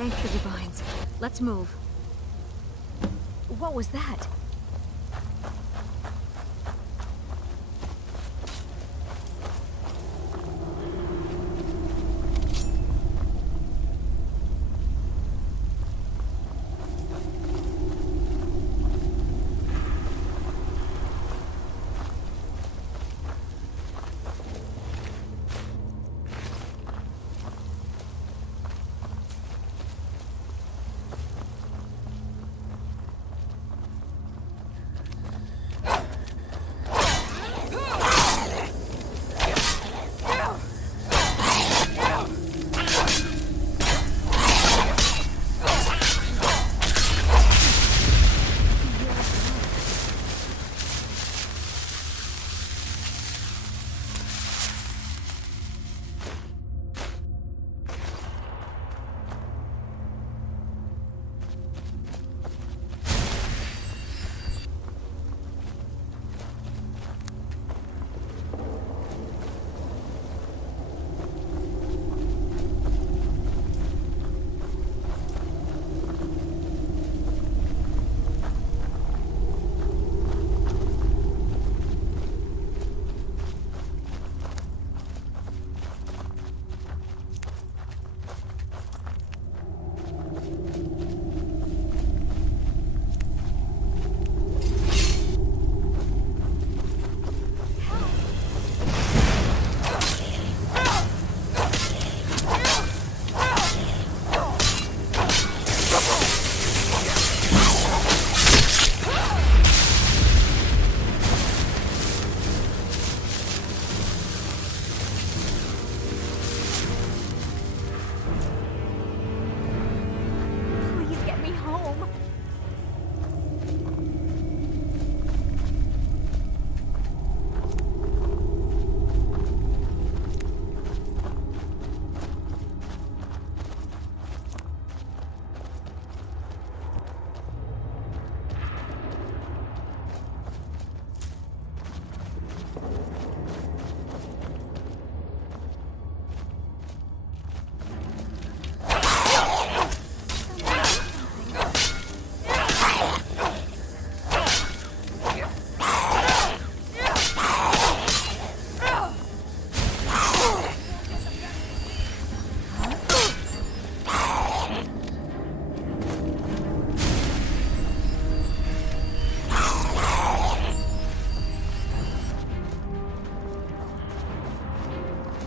Thank the divines. Let's move. What was that?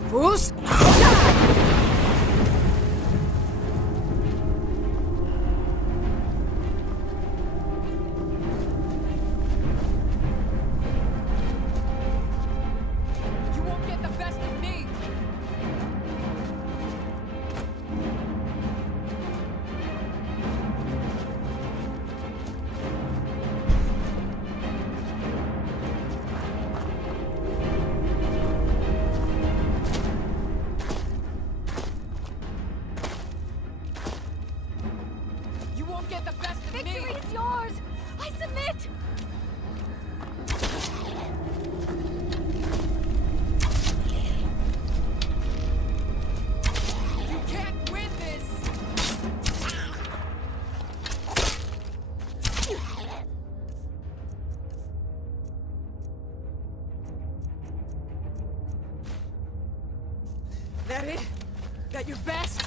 Bruce? You won't get the best of me! You won't get the best of me! Victory is yours! I submit! You can't win this! That it? That your best?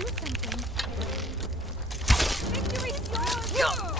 do something. Victory is yours!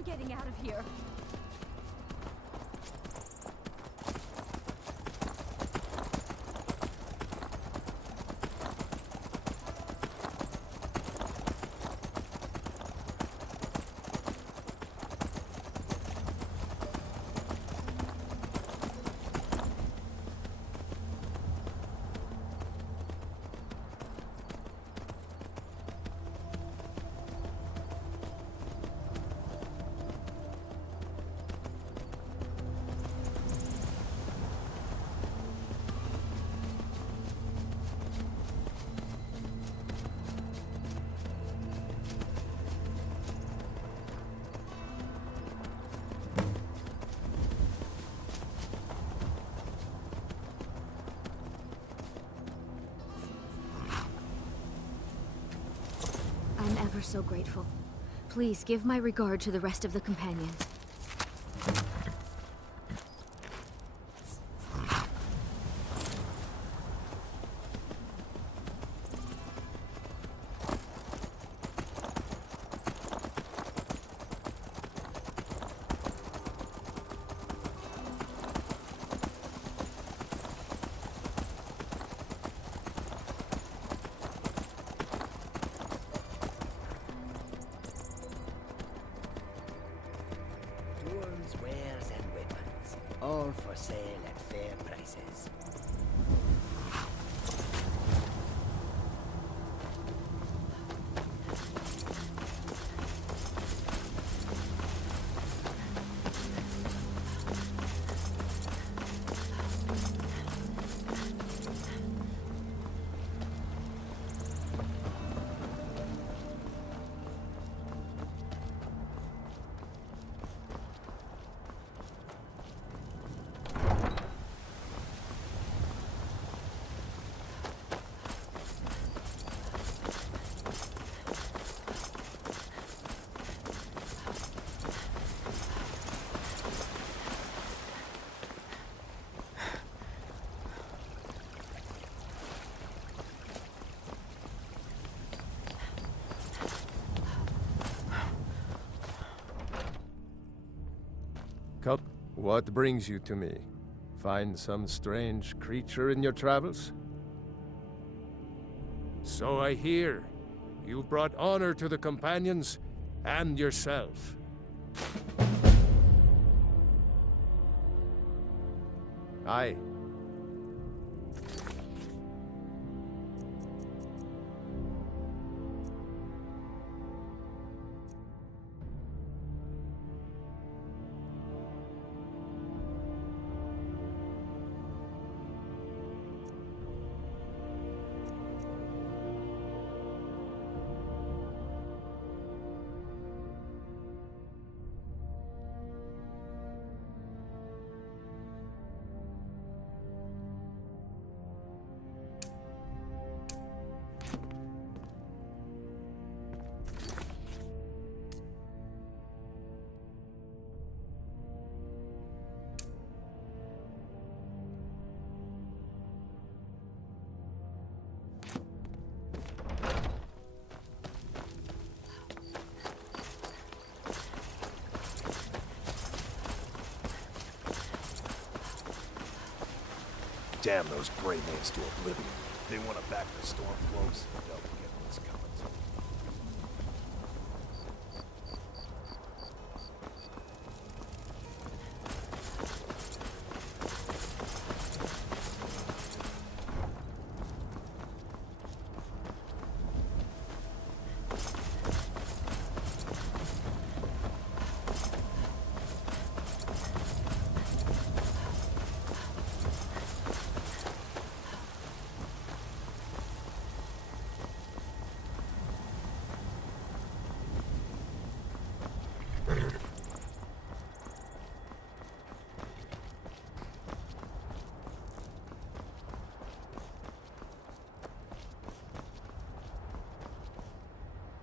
I'm getting out of here. I'm ever so grateful. Please give my regard to the rest of the companions. Tools, wares, and weapons, all for sale at fair prices. Cup, what brings you to me? Find some strange creature in your travels? So I hear. You've brought honor to the companions and yourself. Aye. Damn those gray names to oblivion. They want to back the storm close. They'll get what's coming to them.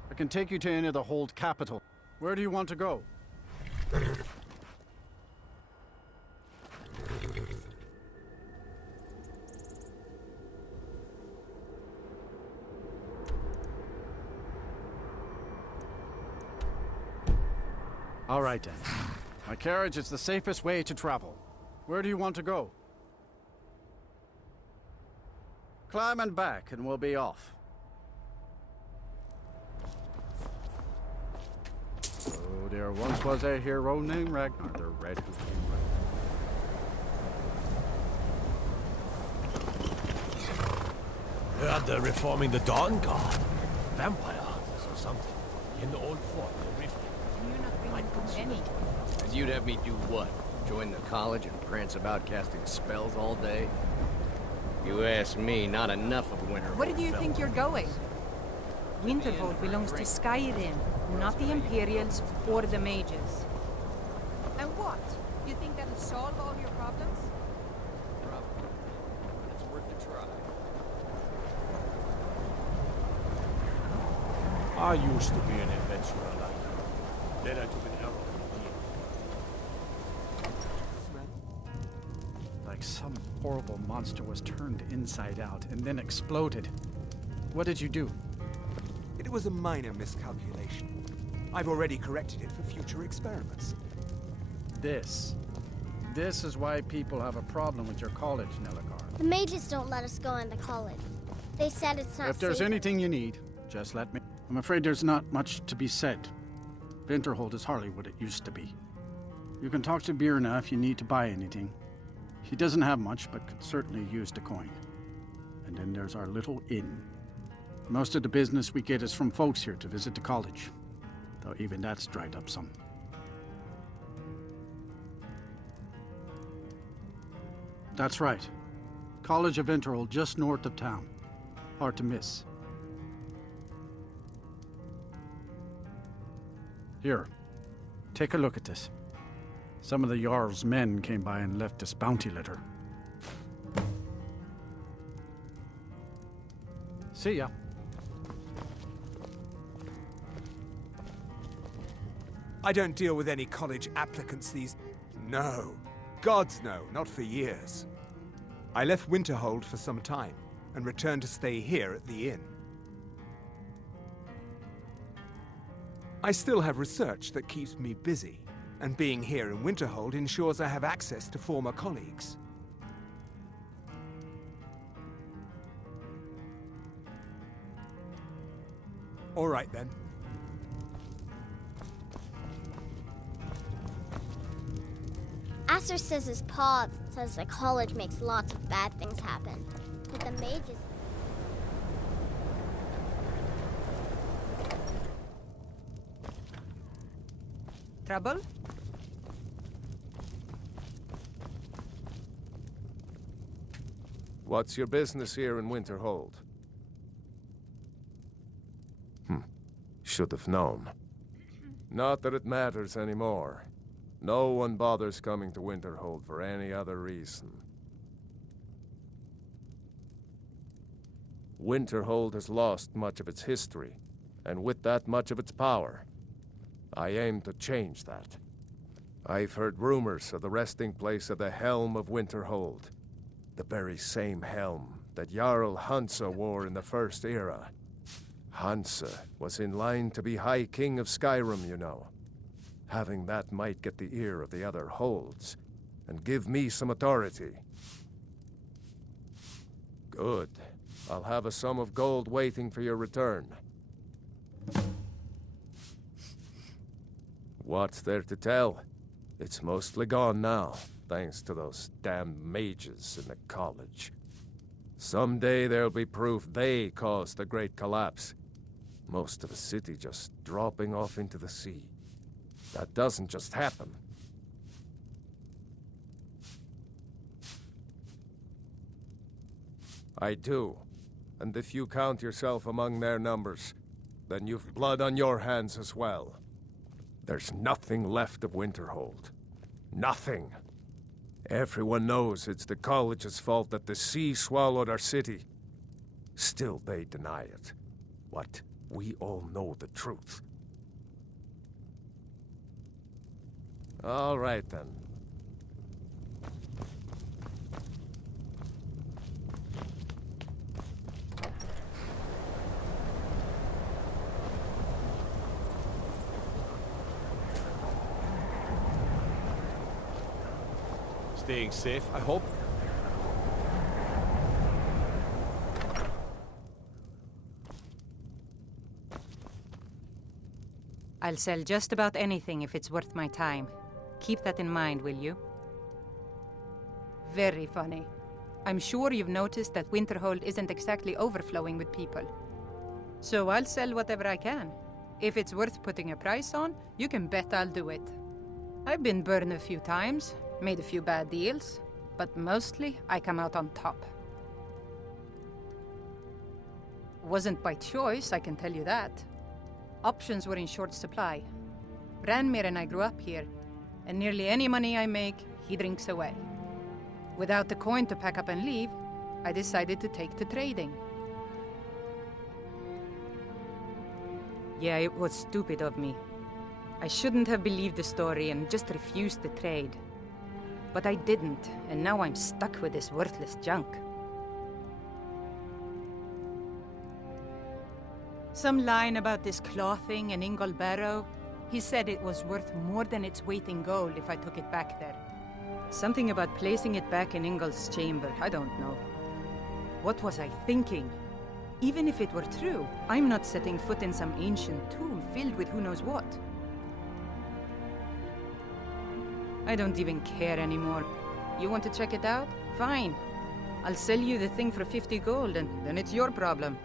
I can take you to any of the hold capital. Where do you want to go? All right, then. My carriage is the safest way to travel. Where do you want to go? Climb and back, and we'll be off. Oh, there once was a hero named Ragnar the Red who came Heard they're reforming the Dawn Guard. Vampire hunters or something. In the old fort, the rift. And you'd have me do what? Join the college and prance about casting spells all day? You ask me, not enough of winter. Where do you think you're going? Winterhold belongs to Skyrim, not the Imperials or the mages. And what? You think that'll solve all your problems? Probably. It's worth a try. I used to be an adventurer like you. Then I took an arrow in the knee. Like some horrible monster was turned inside out and then exploded. What did you do? It was a minor miscalculation. I've already corrected it for future experiments. This is why people have a problem with your college, Nelagar. The mages don't let us go into college. They said it's not If there's safe. anything you need, just let me. I'm afraid there's not much to be said. Winterhold is hardly what it used to be. You can talk to Birna if you need to buy anything. He doesn't have much, but could certainly use the coin. And then there's our little inn. Most of the business we get is from folks here to visit the college, though even that's dried up some. That's right. College of Winterhold, just north of town. Hard to miss. Here, take a look at this. Some of the Jarl's men came by and left this bounty letter. See ya. I don't deal with any college applicants these... No. Gods no, not for years. I left Winterhold for some time and returned to stay here at the inn. I still have research that keeps me busy, and being here in Winterhold ensures I have access to former colleagues. All right then. Aster says his pa says the college makes lots of bad things happen. But the mages... Trouble? What's your business here in Winterhold? Should have known. Not that it matters anymore. No one bothers coming to Winterhold for any other reason. Winterhold has lost much of its history, and with that much of its power. I aim to change that. I've heard rumors of the resting place of the Helm of Winterhold. The very same helm that Jarl Hansa wore in the First Era. Hansa was in line to be High King of Skyrim, you know. Having that might get the ear of the other holds, and give me some authority. Good. I'll have a sum of gold waiting for your return. What's there to tell? It's mostly gone now, thanks to those damn mages in the college. Someday there'll be proof they caused the Great Collapse. Most of the city just dropping off into the sea. That doesn't just happen. I do. And if you count yourself among their numbers, then you've blood on your hands as well. There's nothing left of Winterhold. Nothing. Everyone knows it's the college's fault that the sea swallowed our city. Still they deny it. What? We all know the truth. All right, then. staying safe, I hope. I'll sell just about anything if it's worth my time. Keep that in mind, will you? Very funny. I'm sure you've noticed that Winterhold isn't exactly overflowing with people. So I'll sell whatever I can. If it's worth putting a price on, you can bet I'll do it. I've been burned a few times, made a few bad deals, but mostly I come out on top. Wasn't by choice, I can tell you that. Options were in short supply. Ranmir and I grew up here, and nearly any money I make, he drinks away. Without the coin to pack up and leave, I decided to take to trading. Yeah, it was stupid of me. I shouldn't have believed the story and just refused the trade. But I didn't, and now I'm stuck with this worthless junk. Some line about this clothing in Ingol Barrow. He said it was worth more than its weight in gold if I took it back there. Something about placing it back in Ingol's chamber, I don't know. What was I thinking? Even if it were true, I'm not setting foot in some ancient tomb filled with who knows what. I don't even care anymore. You want to check it out? Fine. I'll sell you the thing for 50 gold, and then it's your problem.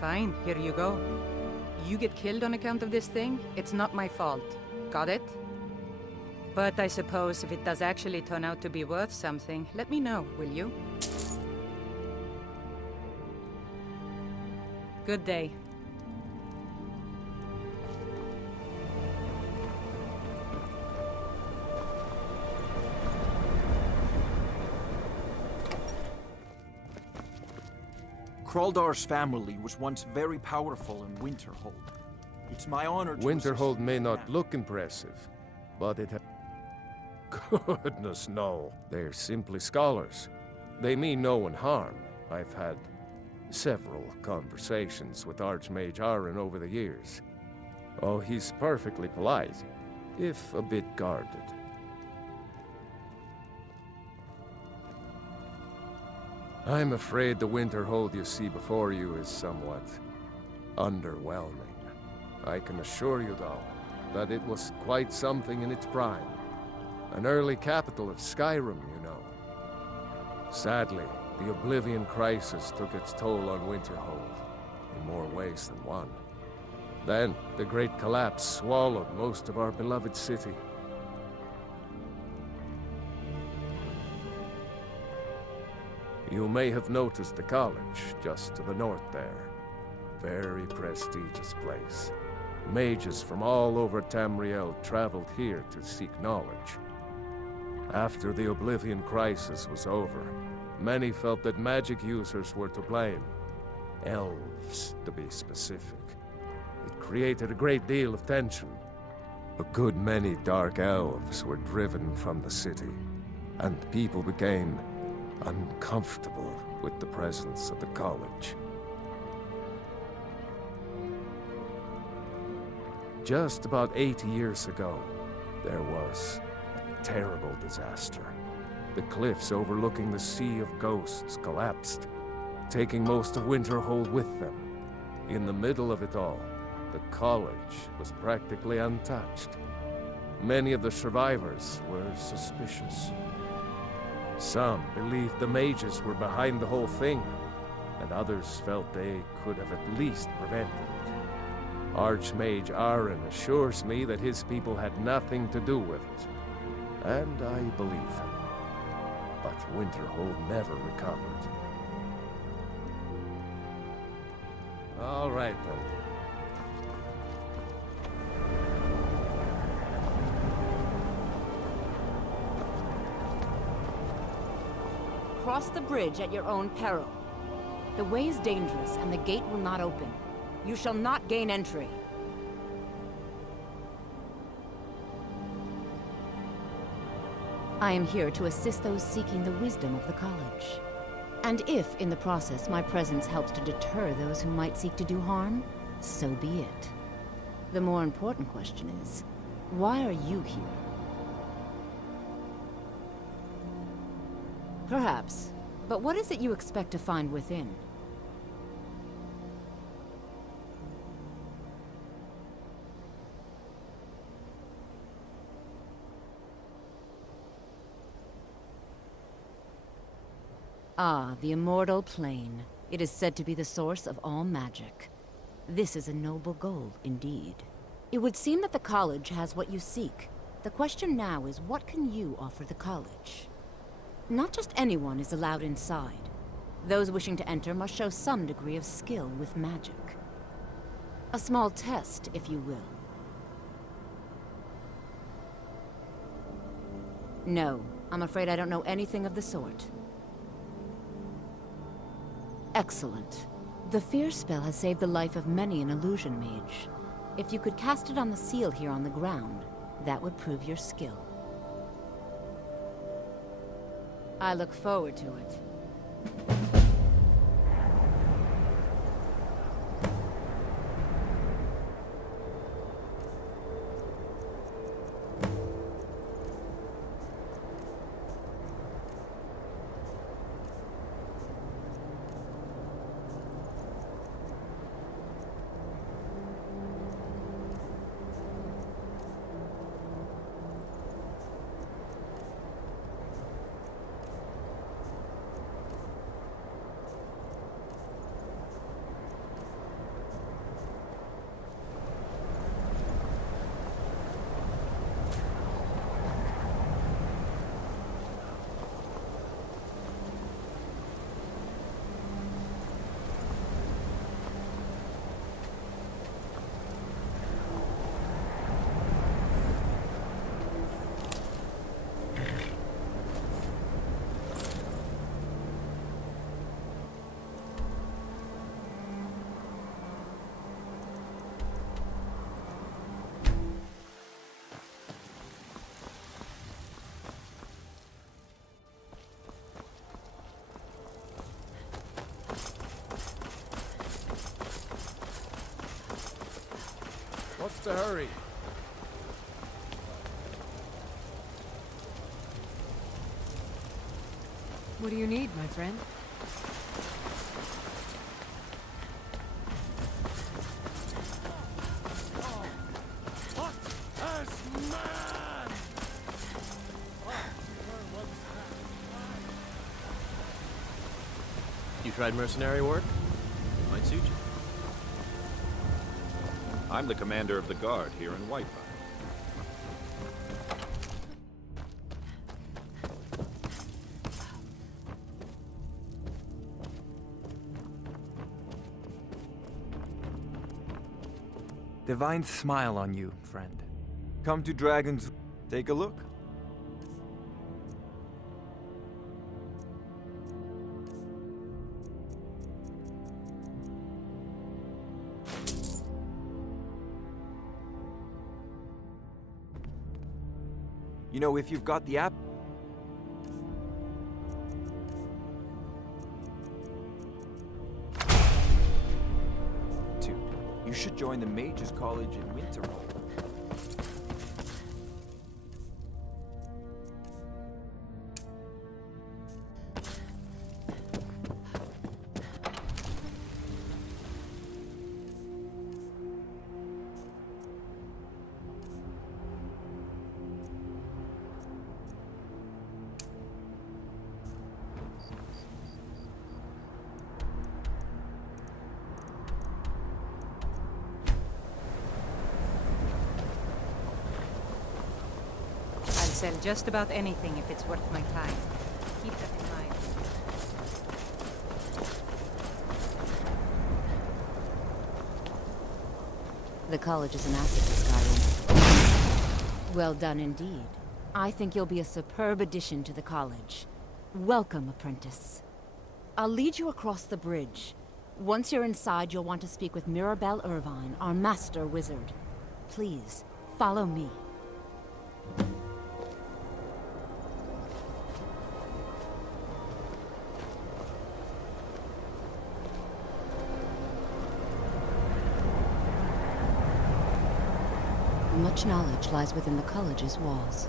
Fine, here you go. You get killed on account of this thing, it's not my fault. Got it? But I suppose if it does actually turn out to be worth something, let me know, will you? Good day. Kraldar's family was once very powerful in Winterhold. It's my honor to Winterhold may not look impressive, but it Goodness, no. They're simply scholars. They mean no one harm. I've had several conversations with Archmage Aaron over the years. Oh, he's perfectly polite, if a bit guarded. I'm afraid the Winterhold you see before you is somewhat underwhelming. I can assure you, though, that it was quite something in its prime. An early capital of Skyrim, you know. Sadly, the Oblivion Crisis took its toll on Winterhold, in more ways than one. Then, the Great Collapse swallowed most of our beloved city. You may have noticed the college, just to the north there. Very prestigious place. Mages from all over Tamriel traveled here to seek knowledge. After the Oblivion Crisis was over, many felt that magic users were to blame. Elves, to be specific. It created a great deal of tension. A good many dark elves were driven from the city, and people became uncomfortable with the presence of the college. Just about 80 years ago, there was a terrible disaster. The cliffs overlooking the Sea of Ghosts collapsed, taking most of Winterhold with them. In the middle of it all, the college was practically untouched. Many of the survivors were suspicious. Some believed the mages were behind the whole thing, and others felt they could have at least prevented it. Archmage Aaron assures me that his people had nothing to do with it, and I believe him. But Winterhold never recovered. All right, then. Cross the bridge at your own peril. The way is dangerous, and the gate will not open. You shall not gain entry. I am here to assist those seeking the wisdom of the college. And if, in the process, my presence helps to deter those who might seek to do harm, so be it. The more important question is, why are you here? Perhaps. But what is it you expect to find within? Ah, the immortal plane. It is said to be the source of all magic. This is a noble goal, indeed. It would seem that the college has what you seek. The question now is, what can you offer the college? Not just anyone is allowed inside. Those wishing to enter must show some degree of skill with magic. A small test, if you will. No, I'm afraid I don't know anything of the sort. Excellent. The fear spell has saved the life of many an illusion mage. If you could cast it on the seal here on the ground, that would prove your skill. I look forward to it. What's the hurry? What do you need, my friend? You tried mercenary work? It might suit you. I'm the commander of the guard here in Whitefire. Divine smile on you, friend. Come to Dragon's... Take a look. You know, if you've got the app... You should join the Mages College in Winterhold. Sell just about anything if it's worth my time. Keep that in mind. The college is an asset to Skyrim. Well done indeed. I think you'll be a superb addition to the college. Welcome, apprentice. I'll lead you across the bridge. Once you're inside, you'll want to speak with Mirabelle Irvine, our master wizard. Please, follow me. Much knowledge lies within the college's walls.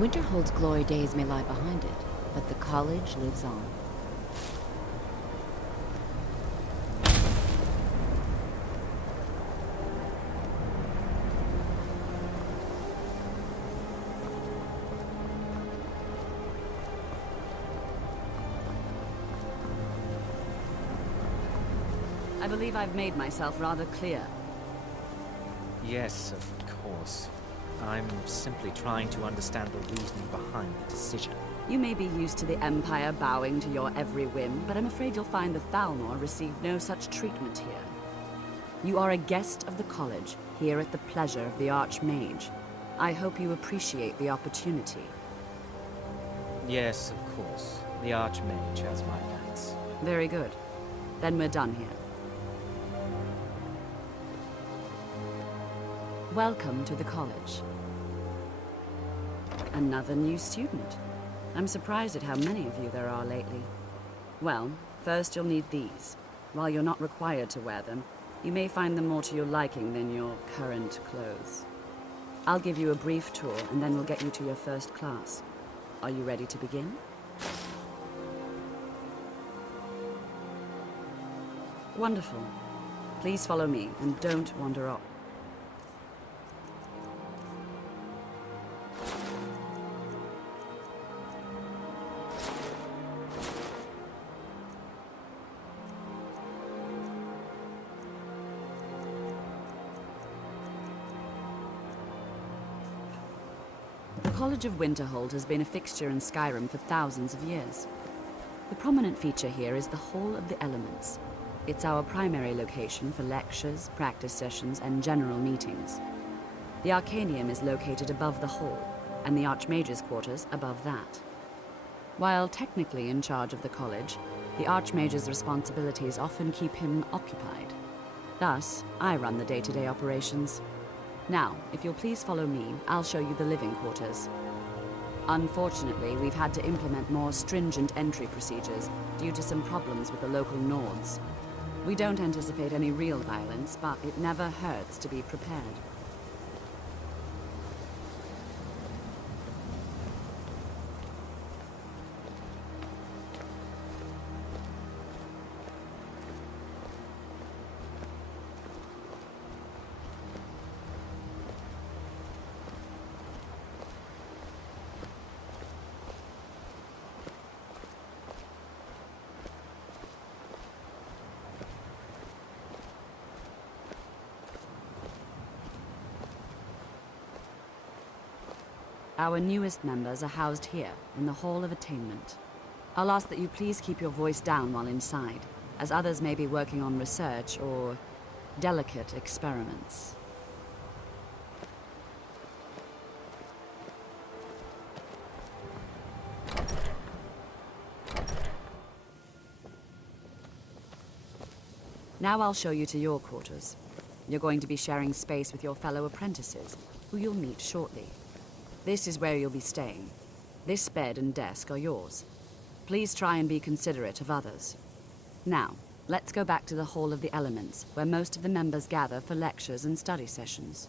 Winterhold's glory days may lie behind it, but the college lives on. I believe I've made myself rather clear. Yes, of course. I'm simply trying to understand the reasoning behind the decision. You may be used to the Empire bowing to your every whim, but I'm afraid you'll find the Thalmor received no such treatment here. You are a guest of the college, here at the pleasure of the Archmage. I hope you appreciate the opportunity. Yes, of course. The Archmage has my thanks. Very good. Then we're done here. Welcome to the college. Another new student. I'm surprised at how many of you there are lately. Well, first you'll need these. While you're not required to wear them, you may find them more to your liking than your current clothes. I'll give you a brief tour, and then we'll get you to your first class. Are you ready to begin? Wonderful. Please follow me, and don't wander off. The College of Winterhold has been a fixture in Skyrim for thousands of years. The prominent feature here is the Hall of the Elements. It's our primary location for lectures, practice sessions, and general meetings. The Arcanium is located above the hall, and the Archmage's quarters above that. While technically in charge of the college, the Archmage's responsibilities often keep him occupied. Thus, I run the day-to-day operations. Now, if you'll please follow me, I'll show you the living quarters. Unfortunately, we've had to implement more stringent entry procedures due to some problems with the local Nords. We don't anticipate any real violence, but it never hurts to be prepared. Our newest members are housed here, in the Hall of Attainment. I'll ask that you please keep your voice down while inside, as others may be working on research or delicate experiments. Now I'll show you to your quarters. You're going to be sharing space with your fellow apprentices, who you'll meet shortly. This is where you'll be staying. This bed and desk are yours. Please try and be considerate of others. Now, let's go back to the Hall of the Elements, where most of the members gather for lectures and study sessions.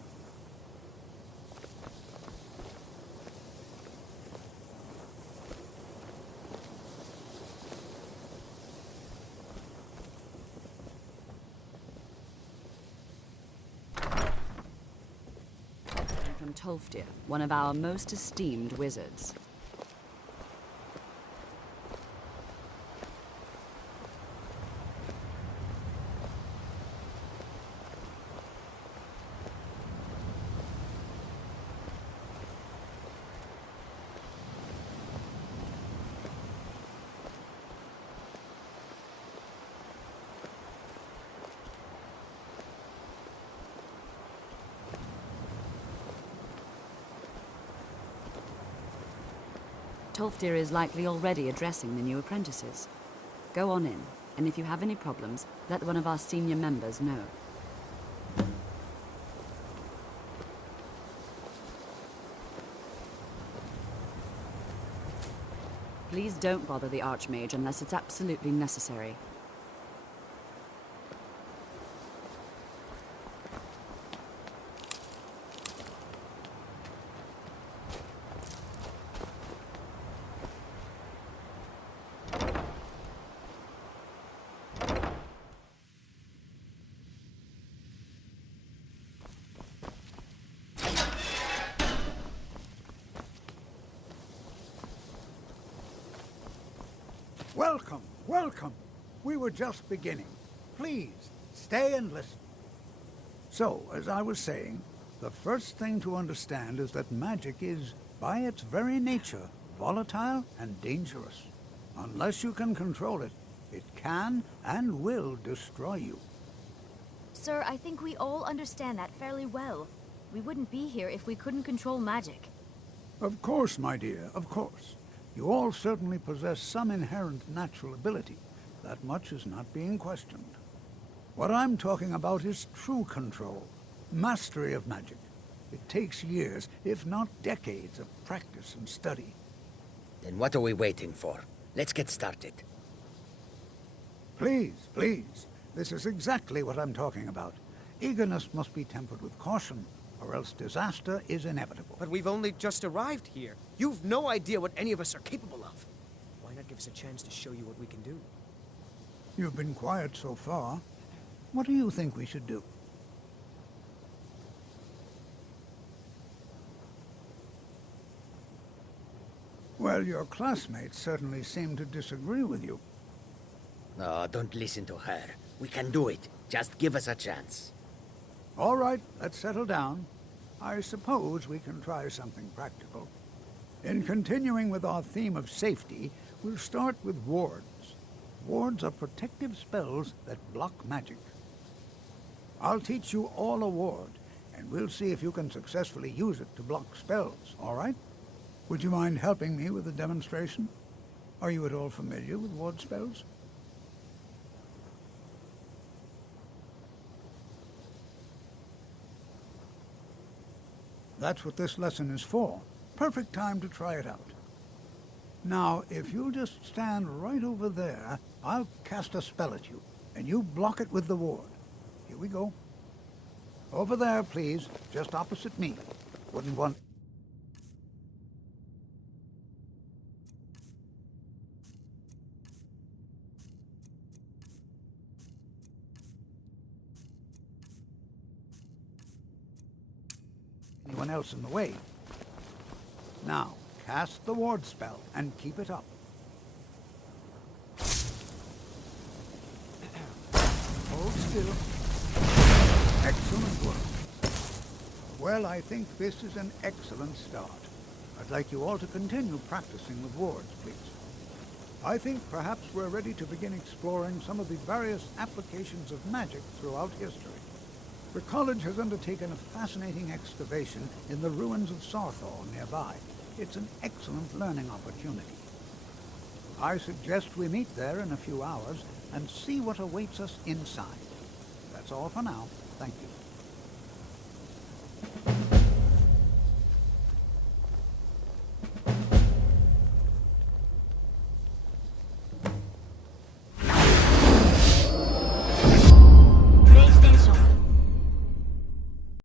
From Tolfdir, one of our most esteemed wizards. Tolfdir is likely already addressing the new apprentices. Go on in, and if you have any problems, let one of our senior members know. Please don't bother the Archmage unless it's absolutely necessary. Welcome, welcome. We were just beginning. Please, stay and listen. So, as I was saying, the first thing to understand is that magic is, by its very nature, volatile and dangerous. Unless you can control it, it can and will destroy you. Sir, I think we all understand that fairly well. We wouldn't be here if we couldn't control magic. Of course, my dear, of course. You all certainly possess some inherent natural ability. That much is not being questioned. What I'm talking about is true control, mastery of magic. It takes years, if not decades, of practice and study. Then what are we waiting for? Let's get started. Please, please. This is exactly what I'm talking about. Eagerness must be tempered with caution, or else disaster is inevitable. But we've only just arrived here. You've no idea what any of us are capable of. Why not give us a chance to show you what we can do? You've been quiet so far. What do you think we should do? Well, your classmates certainly seem to disagree with you. No, don't listen to her. We can do it. Just give us a chance. All right, let's settle down. I suppose we can try something practical. In continuing with our theme of safety, we'll start with wards. Wards are protective spells that block magic. I'll teach you all a ward, and we'll see if you can successfully use it to block spells, all right? Would you mind helping me with a demonstration? Are you at all familiar with ward spells? That's what this lesson is for. Perfect time to try it out. Now, if you'll just stand right over there, I'll cast a spell at you, and you block it with the ward. Here we go. Over there, please, just opposite me. Wouldn't want... anyone else in the way. Now, cast the ward spell and keep it up. Hold still. Excellent work. Well, I think this is an excellent start. I'd like you all to continue practicing with wards, please. I think perhaps we're ready to begin exploring some of the various applications of magic throughout history. The college has undertaken a fascinating excavation in the ruins of Sarthal nearby. It's an excellent learning opportunity. I suggest we meet there in a few hours and see what awaits us inside. That's all for now. Thank you.